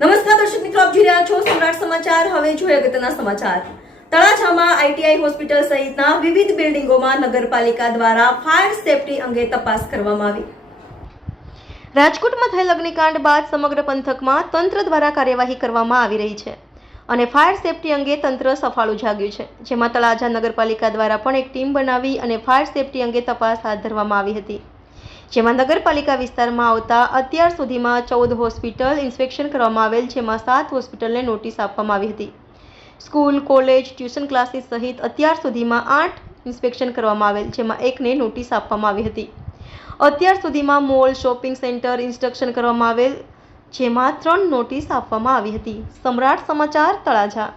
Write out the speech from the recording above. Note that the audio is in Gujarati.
નમસ્કાર દર્શક મિત્રો, આપ જોઈ રહ્યા છો સમ્રાટ સમાચાર. હવે જોઈએ અગત્યના સમાચાર. તળાજામાં આઈટીઆઈ હોસ્પિટલ સહિતના વિવિધ બિલ્ડિંગોમાં નગરપાલિકા દ્વારા ફાયર સેફટી અંગે તપાસ કરવામાં આવી. રાજકોટમાં થયેલ અગ્નિકાંડ બાદ સમગ્ર પંથકમાં તંત્ર દ્વારા કાર્યવાહી કરવામાં આવી રહી છે અને ફાયર સેફટી અંગે તંત્ર સફાળું જાગ્યું છે. જેમાં તળાજા નગરપાલિકા દ્વારા પણ એક ટીમ બનાવી અને ફાયર સેફટી અંગે તપાસ હાથ ધરવામાં આવી હતી. જેમાં નગરપાલિકા વિસ્તારમાં આવતા અત્યાર સુધીમાં ચૌદ હોસ્પિટલ ઇન્સ્પેક્શન કરવામાં આવેલ, જેમાં સાત હોસ્પિટલને નોટિસ આપવામાં આવી હતી. સ્કૂલ, કોલેજ, ટ્યુશન ક્લાસીસ સહિત અત્યાર સુધીમાં આઠ ઇન્સ્પેક્શન કરવામાં આવેલ, જેમાં એકને નોટિસ આપવામાં આવી હતી. અત્યાર સુધીમાં મોલ, શોપિંગ સેન્ટર ઇન્સ્ટ્રક્શન કરવામાં આવેલ, જેમાં ત્રણ નોટિસ આપવામાં આવી હતી. સમ્રાટ સમાચાર તળાજા